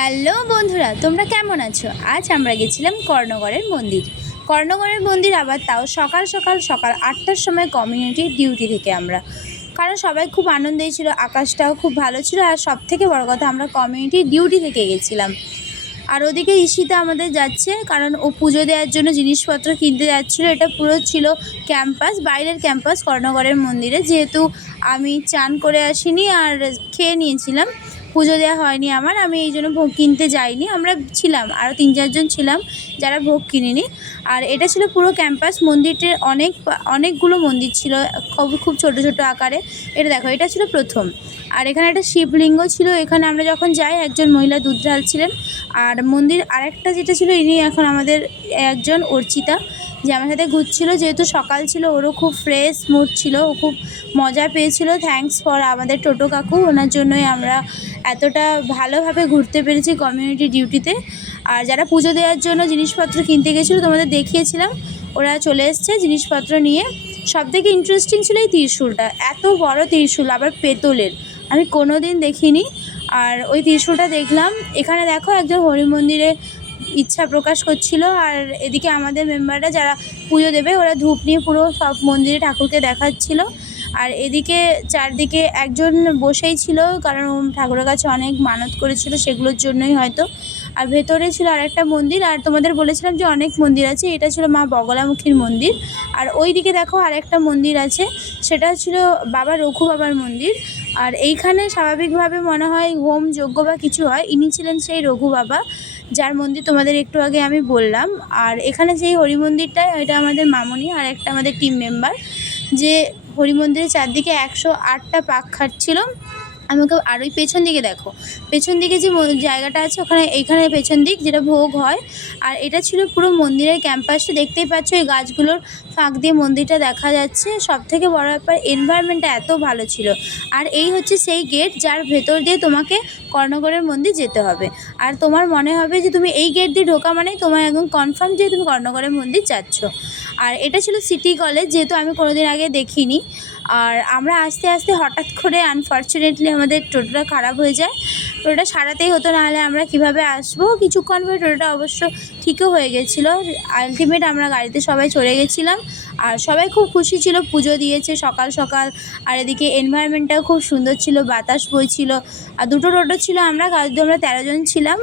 Hello বন্ধুরা, তোমরা কেমন আছো? আজ আমরা গেছিলাম কর্ণগড়ের মন্দির। কর্ণগড়ের মন্দির আবার তাও সকাল ৮টার সময় কমিউনিটি ডিউটি থেকে আমরা, কারণ সবাই খুব আনন্দেই ছিল, আকাশটাও খুব ভালো ছিল, আর সবথেকে বড় কথা আমরা কমিউনিটি ডিউটি থেকে গেছিলাম। আর ওদিকে ঈশিতা আমাদের যাচ্ছে, কারণ ও পুজো দেওয়ার জন্য জিনিসপত্র কিনতে যাচ্ছিলো। এটা পুরো ছিল ক্যাম্পাস, বাইরের ক্যাম্পাস কর্ণগড়ের মন্দিরে। যেহেতু আমি চান করে আসিনি আর খেয়ে নিয়েছিলাম, পুজো দেওয়া হয়নি আমার, আমি এই জন্য ভোগ কিনতে যাইনি। আমরা ছিলাম আরও ৩-৪ জন ছিলাম যারা ভোগ কিনিনি। আর এটা ছিল পুরো ক্যাম্পাস। মন্দিরটির অনেকগুলো মন্দির ছিল, খুব ছোট ছোট আকারে। এটা দেখো, এটা ছিল প্রথম। আর এখানে একটা শিবলিঙ্গ ছিল। এখানে আমরা যখন যাই একজন মহিলা দুধ ঢালছিলেন। আর মন্দির আরেকটা যেটা ছিল, ইনি এখন আমাদের একজন অর্চিতা, যে আমার সাথে ঘুরছিল। যেহেতু সকাল ছিল, ওরও খুব ফ্রেশ মুড ছিল, ও খুব মজা পেয়েছিল। থ্যাঙ্কস ফর আমাদের টোটো কাকু, ওনার জন্যই আমরা এতটা ভালোভাবে ঘুরতে পেরেছি কমিউনিটি ডিউটিতে। আর যারা পুজো দেওয়ার জন্য জিনিসপত্র কিনতে গেছিলো, তোমাদের দেখিয়েছিলাম, ওরা চলে এসছে জিনিসপত্র নিয়ে। সবথেকে ইন্টারেস্টিং ছিল এই ত্রিশূলটা, এত বড় ত্রিশূল, আবার পেতলের, আমি কোনো দিন দেখিনি। আর ওই ত্রিশূলটা দেখলাম। এখানে দেখো একজন হরি মন্দিরে ইচ্ছা প্রকাশ করছিল, আর এদিকে আমাদের মেম্বাররা যারা পুজো দেবে, ওরা ধূপ নিয়ে পুরো সব মন্দিরে ঠাকুরকে দেখাচ্ছিল। আর এদিকে চারদিকে একজন বসেই ছিল, কারণ ঠাকুরের কাছে অনেক মানত করেছিল, সেগুলোর জন্যই হয়তো। আর ভেতরে ছিল আরেকটা মন্দির। আর তোমাদের বলেছিলাম যে অনেক মন্দির আছে, এটা ছিল মা বগলামুখীর মন্দির। আর ওই দিকে দেখো আরেকটা মন্দির আছে, সেটা ছিল বাবা রঘু বাবার মন্দির। আর এইখানে স্বাভাবিকভাবে মনে হয় হোম যজ্ঞ বা কিছু হয়। ইনি ছিলেন সেই রঘু বাবা, যার মন্দির তোমাদের একটু আগে আমি বললাম। আর এখানে সেই হরি মন্দিরটায়, এটা আমাদের মামনি আর একটা আমাদের টিম মেম্বার, যে হরি মন্দিরের চারদিকে ১০৮টা পাক খাটছিল। আমাকে আর ওই পেছন দিকে দেখো, পেছন দিকে যে জায়গাটা আছে, এইখানে পেছন দিক যেটা ভোগ হয়। আর এটা ছিল পুরো মন্দিরের ক্যাম্পাসটা, দেখতেই পাচ্ছ এই গাছগুলোর ফাঁক দিয়ে মন্দিরটা দেখা যাচ্ছে। সবথেকে বড় ব্যাপার, এনভায়রনমেন্টটা এত ভালো ছিল। আর এই হচ্ছে সেই গেট, যার ভেতর দিয়ে তোমাকে কর্ণগড়ের মন্দির যেতে হবে। আর তোমার মনে হবে যে তুমি এই গেট দিয়ে ঢোকা মানেই তোমার একদম কনফার্ম যে তুমি কর্ণগড়ের মন্দির যাচ্ছ। আর এটা ছিল সিটি কলেজ, যেহেতু আমি কোনোদিন আগে দেখিনি। আর আমরা আস্তে আস্তে হঠাৎ করে আনফর্চুনেটলি আমাদের টোটোটা খারাপ হয়ে যায়। টোটোটা সারাতেই হতো, নাহলে আমরা কিভাবে আসবো। কিছুক্ষণ পরে টোটোটা অবশ্য ঠিকও হয়ে গেছিলো। আলটিমেট আমরা গাড়িতে সবাই চলে গেছিলাম। আর সবাই খুব খুশি ছিল, পুজো দিয়েছে সকাল সকাল। আর এদিকে এনভায়রনমেন্টটাও খুব সুন্দর ছিল, বাতাস বইছিল। আর দুটো টোটো ছিল, আমরা 13 জন ছিলাম।